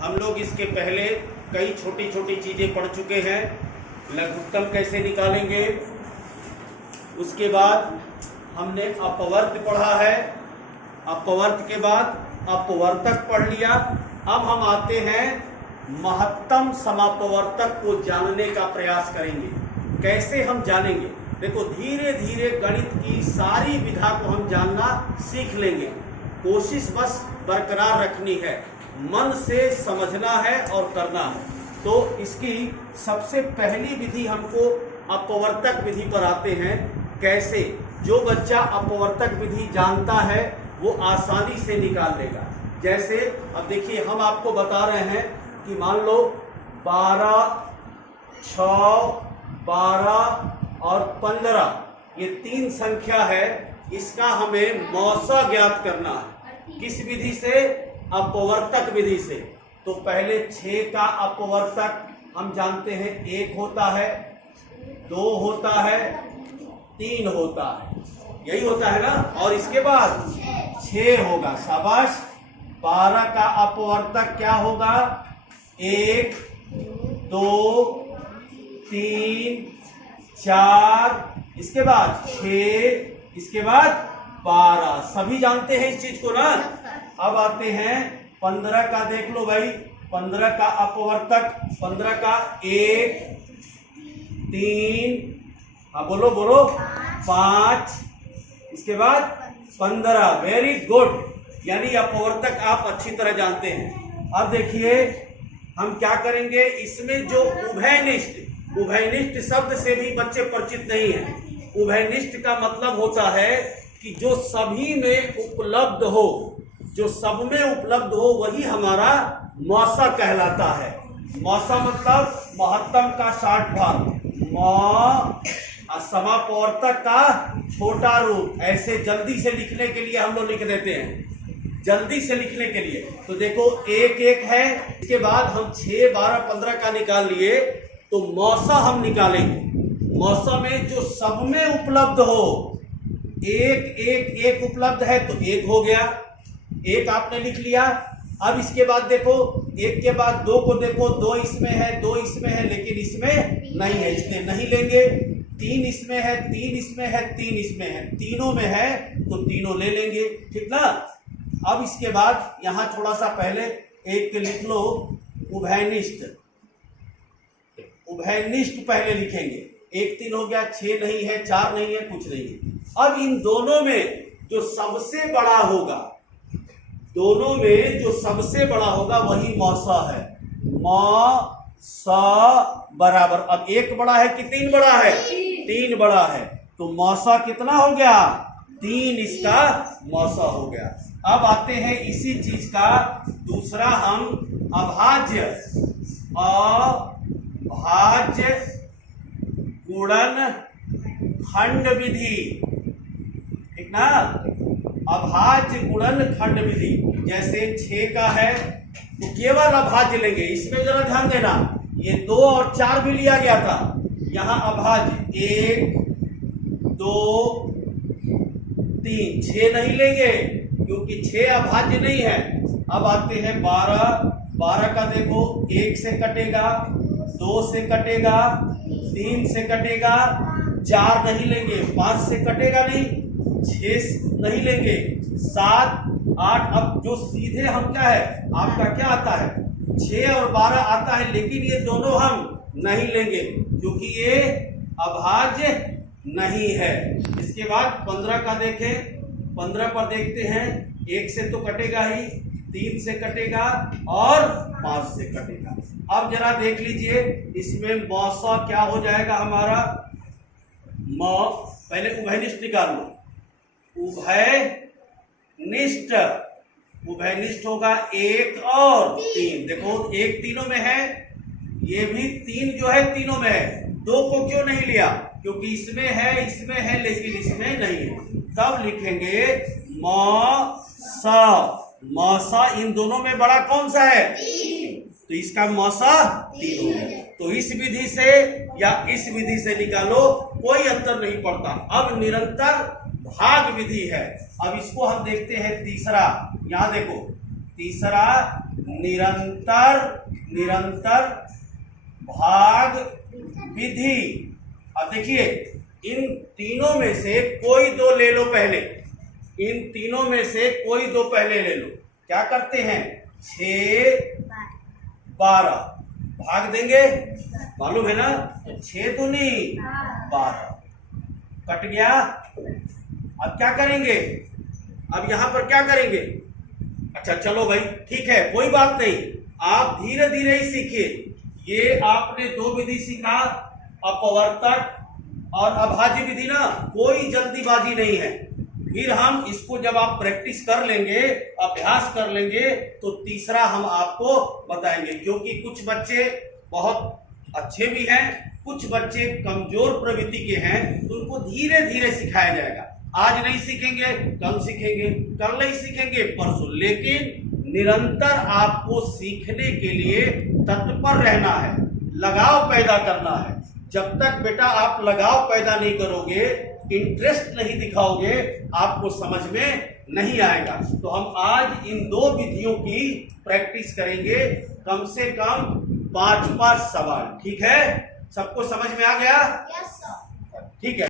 हम लोग इसके पहले कई छोटी छोटी चीज़ें पढ़ चुके हैं। लघुत्तम कैसे निकालेंगे, उसके बाद हमने अपवर्त पढ़ा है, अपवर्त के बाद अपवर्तक पढ़ लिया। अब हम आते हैं महत्तम समापवर्तक को जानने का प्रयास करेंगे। कैसे हम जानेंगे? देखो, धीरे धीरे गणित की सारी विधा को हम जानना सीख लेंगे। कोशिश बस बरकरार रखनी है, मन से समझना है और करना है। तो इसकी सबसे पहली विधि हमको अपवर्तक विधि पर आते हैं। कैसे? जो बच्चा अपवर्तक विधि जानता है वो आसानी से निकाल लेगा। जैसे अब देखिए, हम आपको बता रहे हैं कि मान लो 12, 6, 12 और 15 ये 3 संख्या है। इसका हमें मौसा ज्ञात करना है। किस विधि से? अपवर्तक विधि से। तो पहले 6 का अपवर्तक हम जानते हैं 1 होता है, 2 होता है, 3 होता है, यही होता है ना। और इसके बाद 6 होगा। शाबाश। 12 का अपवर्तक क्या होगा? 1, 2, 3, 4, इसके बाद 6, इसके बाद 12। सभी जानते हैं इस चीज को ना। अब आते हैं 15 का। देख लो भाई, 15 का अपवर्तक, 15 का 1, 3, हाँ बोलो बोलो, 5, इसके बाद 15। वेरी गुड, यानी अपवर्तक आप अच्छी तरह जानते हैं। अब देखिए हम क्या करेंगे, इसमें जो उभयनिष्ठ, उभयनिष्ठ शब्द से भी बच्चे परिचित नहीं हैं। उभयनिष्ठ का मतलब होता है कि जो सभी में उपलब्ध हो, जो सब में उपलब्ध हो, वही हमारा मौसा कहलाता है। मौसा मतलब महत्तम का 60 भाग, समापवर्तक का छोटा रूप। ऐसे जल्दी से लिखने के लिए हम लोग लिख देते हैं, जल्दी से लिखने के लिए। तो देखो 1, 1 है। इसके बाद हम 6, 12, 15 का निकाल लिए, तो मौसा हम निकालेंगे। मौसा में जो सब में उपलब्ध हो, 1, 1, 1 उपलब्ध है तो 1 हो गया, 1 आपने लिख लिया। अब इसके बाद देखो, 1 के बाद 2 को देखो, 2 इसमें है, 2 इसमें है, लेकिन इसमें नहीं है, इसलिए नहीं लेंगे। 3 इसमें है, 3 इसमें है, 3 इसमें है, तीनों में है तो तीनों ले लेंगे, ठीक ना। अब इसके बाद यहां थोड़ा सा पहले एक लिख लो, उभयनिष्ठ। उभयनिष्ठ पहले लिखेंगे। 1, 3 हो गया, 6 नहीं है, 4 नहीं है, कुछ नहीं है। अब इन दोनों में जो सबसे बड़ा होगा, दोनों में जो सबसे बड़ा होगा वही मौसा है। मौसा बराबर, अब 1 बड़ा है कि 3 बड़ा है? 3 बड़ा है। तो मौसा कितना हो गया? 3 इसका मौसा हो गया। अब आते हैं इसी चीज का दूसरा हम अभाज्य, अभाज्य गुणन खंड विधि, ठीक ना। अभाज्य गुणन खंड विधि। जैसे 6 का है तो केवल अभाज्य लेंगे। इसमें जरा ध्यान देना, ये 2 और 4 भी लिया गया था। यहां अभाज्य 1, 2, 3, 6 नहीं लेंगे क्योंकि 6 अभाज्य नहीं है। अब आते हैं 12। 12 का देखो, 1 से कटेगा, 2 से कटेगा, 3 से कटेगा, 4 नहीं लेंगे, 5 से कटेगा नहीं, 6 नहीं लेंगे, 7, 8। अब जो सीधे हम क्या है, आपका क्या आता है? 6 और 12 आता है, लेकिन ये दोनों हम नहीं लेंगे क्योंकि ये अभाज्य नहीं है। इसके बाद 15 का देखें। 15 पर देखते हैं, 1 से तो कटेगा ही, 3 से कटेगा और 5 से कटेगा। अब जरा देख लीजिए, इसमें मौसा क्या हो जाएगा हमारा? पहले उभयनिष्ठ निकाल लो। उभयनिष्ठ, उभयनिष्ठ होगा 1 और 3। देखो 1 तीनों में है, ये भी 3 जो है तीनों में है। 2 को क्यों नहीं लिया? क्योंकि इसमें है लेकिन इसमें नहीं है। तब लिखेंगे मौसा। मौसा इन दोनों में बड़ा कौन सा है? 3। तो इसका मौसा 3 हो गया। तो इस विधि से या इस विधि से निकालो, कोई अंतर नहीं पड़ता। अब निरंतर भाग विधि है। अब इसको हम देखते हैं तीसरा। यहां देखो, तीसरा निरंतर निरंतर भाग विधि। अब देखिए, इन तीनों में से कोई दो ले लो पहले, इन तीनों में से कोई दो पहले ले लो। क्या करते हैं, 6 12 भाग देंगे, मालूम है ना, 6 तो नहीं 12 कट गया। अब क्या करेंगे, अब यहां पर क्या करेंगे, अच्छा चलो भाई ठीक है, कोई बात नहीं, आप धीरे धीरे ही सीखिए। ये आपने दो विधि सीखा, अपवर्तक और अभाज्य विधि ना, कोई जल्दीबाजी नहीं है। फिर हम इसको जब आप प्रैक्टिस कर लेंगे, अभ्यास कर लेंगे, तो तीसरा हम आपको बताएंगे। क्योंकि कुछ बच्चे बहुत अच्छे भी हैं, कुछ बच्चे कमजोर प्रवृत्ति के हैं, तो उनको धीरे धीरे सिखाया जाएगा। आज नहीं सीखेंगे, कल सीखेंगे, कल नहीं सीखेंगे, परसों, लेकिन निरंतर आपको सीखने के लिए तत्पर रहना है, लगाव पैदा करना है। जब तक बेटा आप लगाव पैदा नहीं करोगे, इंटरेस्ट नहीं दिखाओगे, आपको समझ में नहीं आएगा। तो हम आज इन दो विधियों की प्रैक्टिस करेंगे, कम से कम 5 सवाल। ठीक है, सबको समझ में आ गया? Yes sir. ठीक है।